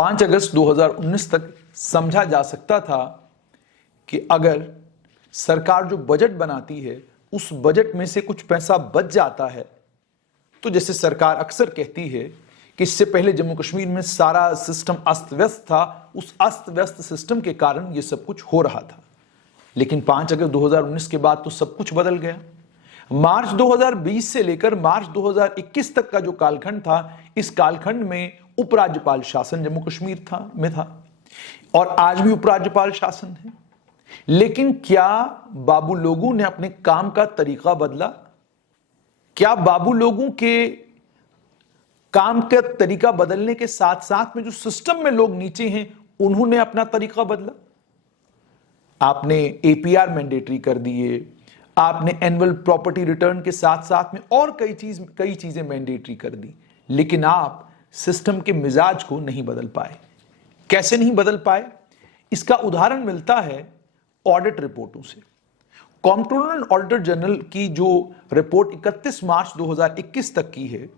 5 अगस्त 2019 तक समझा जा सकता था कि अगर सरकार जो बजट बनाती है उस बजट में से कुछ पैसा बच जाता है, तो जैसे सरकार अक्सर कहती है कि इससे पहले जम्मू कश्मीर में सारा सिस्टम अस्त व्यस्त था, उस अस्त व्यस्त सिस्टम के कारण यह सब कुछ हो रहा था। लेकिन 5 अगस्त 2019 के बाद तो सब कुछ बदल गया। मार्च 2020 से लेकर मार्च 2021 तक का जो कालखंड था, इस कालखंड में उपराज्यपाल शासन जम्मू कश्मीर था और आज भी उपराज्यपाल शासन है। लेकिन क्या बाबू लोगों ने अपने काम का तरीका बदला? क्या बाबू लोगों के काम का तरीका बदलने के साथ साथ में जो सिस्टम में लोग नीचे हैं उन्होंने अपना तरीका बदला? आपने एपीआर मैंडेटरी कर दिए, आपने एनुअल प्रॉपर्टी रिटर्न के साथ साथ में और कई चीजें मैंडेटरी कर दी, लेकिन आप सिस्टम के मिजाज को नहीं बदल पाए। कैसे नहीं बदल पाए? इसका उदाहरण मिलता है ऑडिट रिपोर्टों से। कंट्रोलर ऑडिटर जनरल की जो रिपोर्ट 31 मार्च 2021 तक की है,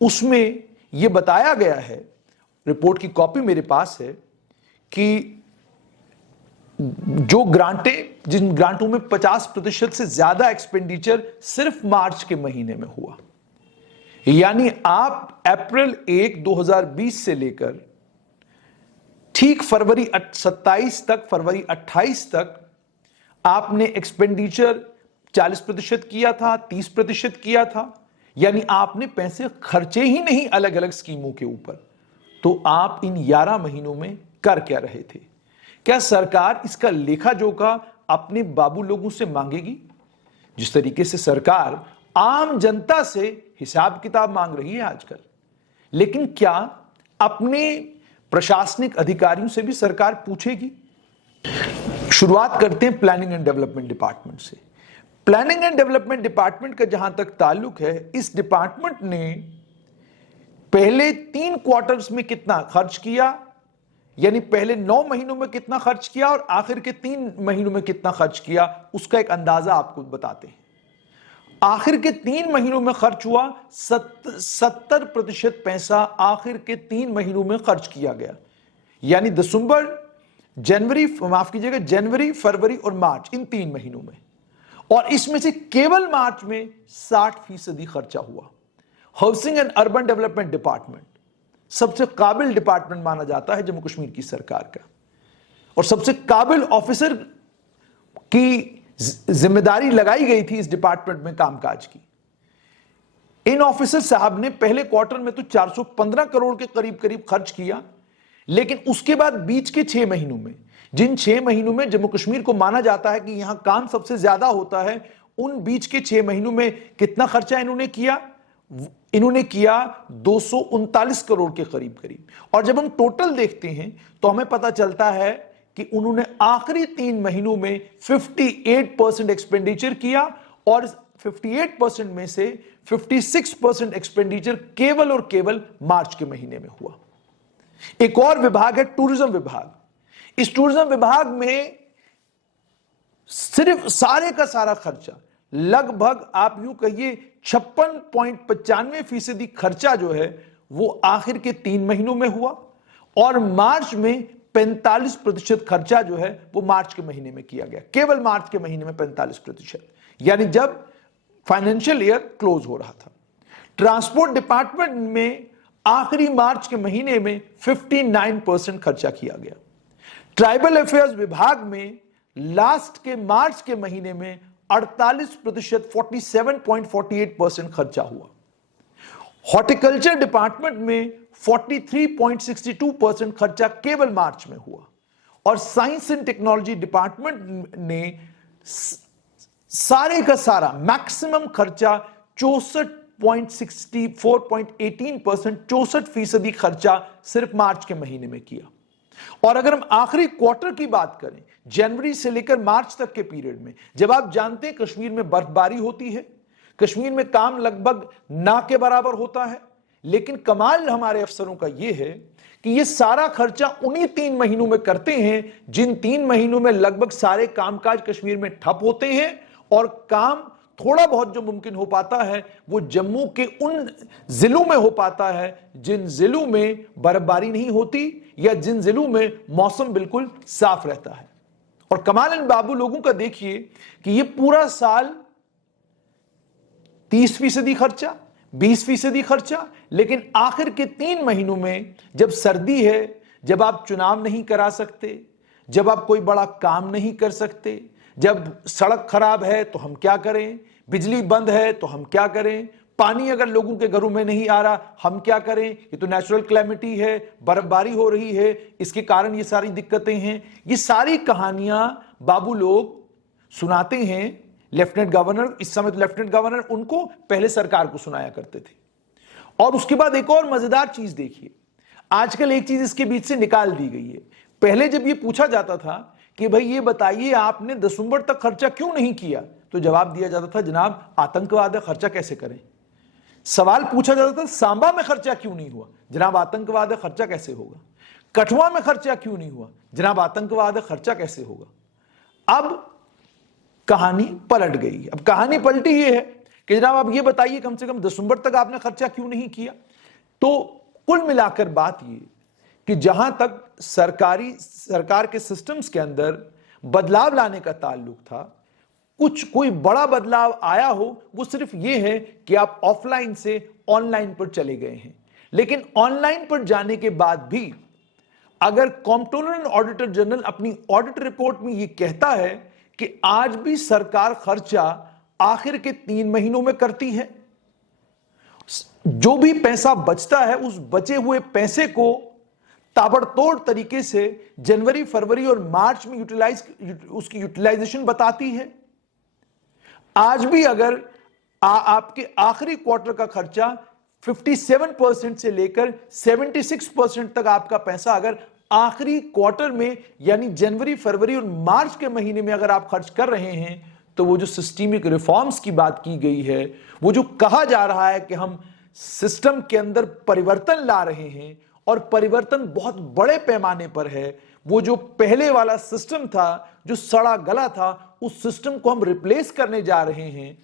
उसमें यह बताया गया है, रिपोर्ट की कॉपी मेरे पास है, कि जो ग्रांटें, जिन ग्रांटों में 50% से ज्यादा एक्सपेंडिचर सिर्फ मार्च के महीने में हुआ, यानी आप अप्रैल 1, 2020 से लेकर ठीक फरवरी 27 तक, फरवरी 28 तक आपने एक्सपेंडिचर 40% किया था, 30% किया था, यानी आपने पैसे खर्चे ही नहीं अलग अलग स्कीमों के ऊपर। तो आप इन 11 महीनों में कर क्या रहे थे? क्या सरकार इसका लेखा जोखा अपने बाबू लोगों से मांगेगी? जिस तरीके से सरकार आम जनता से हिसाब किताब मांग रही है आजकल, लेकिन क्या अपने प्रशासनिक अधिकारियों से भी सरकार पूछेगी? शुरुआत करते हैं प्लानिंग एंड डेवलपमेंट डिपार्टमेंट से। प्लानिंग एंड डेवलपमेंट डिपार्टमेंट का जहां तक ताल्लुक है, इस डिपार्टमेंट ने पहले 3 क्वार्टर्स में कितना खर्च किया, यानी पहले 9 महीनों में कितना खर्च किया और आखिर के 3 महीनों में कितना खर्च किया, उसका एक अंदाजा आपको बताते हैं। आखिर के 3 महीनों में खर्च हुआ 70% पैसा आखिर के 3 महीनों में खर्च किया गया, यानी जनवरी, फरवरी और मार्च, इन 3 महीनों में। और इसमें से केवल मार्च में 60% खर्चा हुआ। Housing and urban development department सबसे काबिल डिपार्टमेंट माना जाता है जम्मू कश्मीर की सरकार का, और सबसे काबिल ऑफिसर की जिम्मेदारी लगाई गई थी इस डिपार्टमेंट में कामकाज की। इन ऑफिसर साहब ने पहले क्वार्टर में तो 415 करोड़ के करीब खर्च किया, लेकिन उसके बाद बीच के 6 महीनों में, जिन 6 महीनों में जम्मू कश्मीर को माना जाता है कि यहां काम सबसे ज्यादा होता है, उन बीच के 6 महीनों में कितना खर्चा इन्होंने किया? इन्होंने किया 239 करोड़ के करीब। और जब हम टोटल देखते हैं तो हमें पता चलता है कि उन्होंने आखिरी 3 महीनों में 58% एक्सपेंडिचर किया, और 58% में से 56% एक्सपेंडिचर केवल और केवल मार्च के महीने में हुआ। एक और विभाग है टूरिज्म विभाग। इस टूरिज्म विभाग में सिर्फ सारे का सारा खर्चा, लगभग आप यूं कहिए 56.95% खर्चा जो है वो आखिर के 3 महीनों में हुआ, और मार्च में 45% खर्चा जो है वो मार्च के महीने में किया गया, केवल मार्च के महीने में 45%, यानी जब फाइनेंशियल ईयर क्लोज हो रहा था। ट्रांसपोर्ट डिपार्टमेंट में आखिरी मार्च के महीने में 59% खर्चा किया गया। ट्राइबल अफेयर्स विभाग में लास्ट के मार्च के महीने में 48%, 47.48% खर्चा हुआ। हॉर्टिकल्चर डिपार्टमेंट में 43.62% खर्चा केवल मार्च में हुआ, और साइंस एंड टेक्नोलॉजी डिपार्टमेंट ने सारे का सारा मैक्सिमम खर्चा 64.18%, 64% खर्चा सिर्फ मार्च के महीने में किया। और अगर हम आखिरी क्वार्टर की बात करें, जनवरी से लेकर मार्च तक के पीरियड में, जब आप जानते हैं कश्मीर में बर्फबारी होती है, कश्मीर में काम लगभग ना के बराबर होता है, लेकिन कमाल हमारे अफसरों का यह है कि यह सारा खर्चा उन्हीं 3 महीनों में करते हैं, जिन 3 महीनों में लगभग सारे कामकाज कश्मीर में ठप होते हैं और काम थोड़ा बहुत जो मुमकिन हो पाता है वो जम्मू के उन जिलों में हो पाता है जिन जिलों में बर्फबारी नहीं होती या जिन जिलों में मौसम बिल्कुल साफ रहता है। और कमाल इन बाबू लोगों का देखिए कि ये पूरा साल 30% खर्चा, 20% खर्चा, लेकिन आखिर के 3 महीनों में जब सर्दी है, जब आप चुनाव नहीं करा सकते, जब आप कोई बड़ा काम नहीं कर सकते, जब सड़क खराब है तो हम क्या करें, बिजली बंद है तो हम क्या करें, पानी अगर लोगों के घरों में नहीं आ रहा हम क्या करें, ये तो नेचुरल क्लैमिटी है, बर्फबारी हो रही है, इसके कारण ये सारी दिक्कतें हैं। ये सारी कहानियां बाबू लोग सुनाते हैं लेफ्टिनेंट गवर्नर, इस समय तो लेफ्टिनेंट गवर्नर, उनको पहले सरकार को सुनाया करते थे। और उसके बाद एक और मजेदार चीज देखिए, आजकल एक चीज इसके बीच से निकाल दी गई है। पहले जब ये पूछा जाता था कि भाई ये बताइए आपने दिसंबर तक खर्चा क्यों नहीं किया, तो जवाब दिया जाता था जनाब आतंकवाद है, खर्चा कैसे करें। सवाल पूछा जाता था सांबा में खर्चा क्यों नहीं हुआ, जनाब आतंकवाद है, खर्चा कैसे होगा। कठुआ में खर्चा क्यों नहीं हुआ, जनाब आतंकवाद है, खर्चा कैसे होगा। अब कहानी पलट गई। अब कहानी पलटी ये है कि जनाब आप ये बताइए कम से कम दिसंबर तक आपने खर्चा क्यों नहीं किया। तो कुल मिलाकर बात ये कि जहां तक सरकार के सिस्टम्स के अंदर बदलाव लाने का ताल्लुक था, कोई बड़ा बदलाव आया हो वो सिर्फ ये है कि आप ऑफलाइन से ऑनलाइन पर चले गए हैं। लेकिन ऑनलाइन पर जाने के बाद भी अगर कंट्रोलर एंड ऑडिटर जनरल अपनी ऑडिट रिपोर्ट में ये कहता है कि आज भी सरकार खर्चा आखिर के 3 महीनों में करती है, जो भी पैसा बचता है उस बचे हुए पैसे को ताबड़तोड़ तरीके से जनवरी, फरवरी और मार्च में उसकी यूटिलाइजेशन बताती है। आज भी अगर आपके आखिरी क्वार्टर का खर्चा 57% से लेकर 76% तक आपका पैसा अगर आखिरी क्वार्टर में यानी जनवरी, फरवरी और मार्च के महीने में अगर आप खर्च कर रहे हैं, तो वो जो सिस्टमिक रिफॉर्म्स की बात की गई है, वो जो कहा जा रहा है कि हम सिस्टम के अंदर परिवर्तन ला रहे हैं और परिवर्तन बहुत बड़े पैमाने पर है, वो जो पहले वाला सिस्टम था जो सड़ा गला था, उस सिस्टम को हम रिप्लेस करने जा रहे हैं,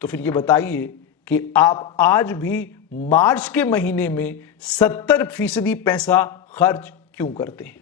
तो फिर ये बताइए कि आप आज भी मार्च के महीने में 70% पैसा खर्च क्यों करते हैं।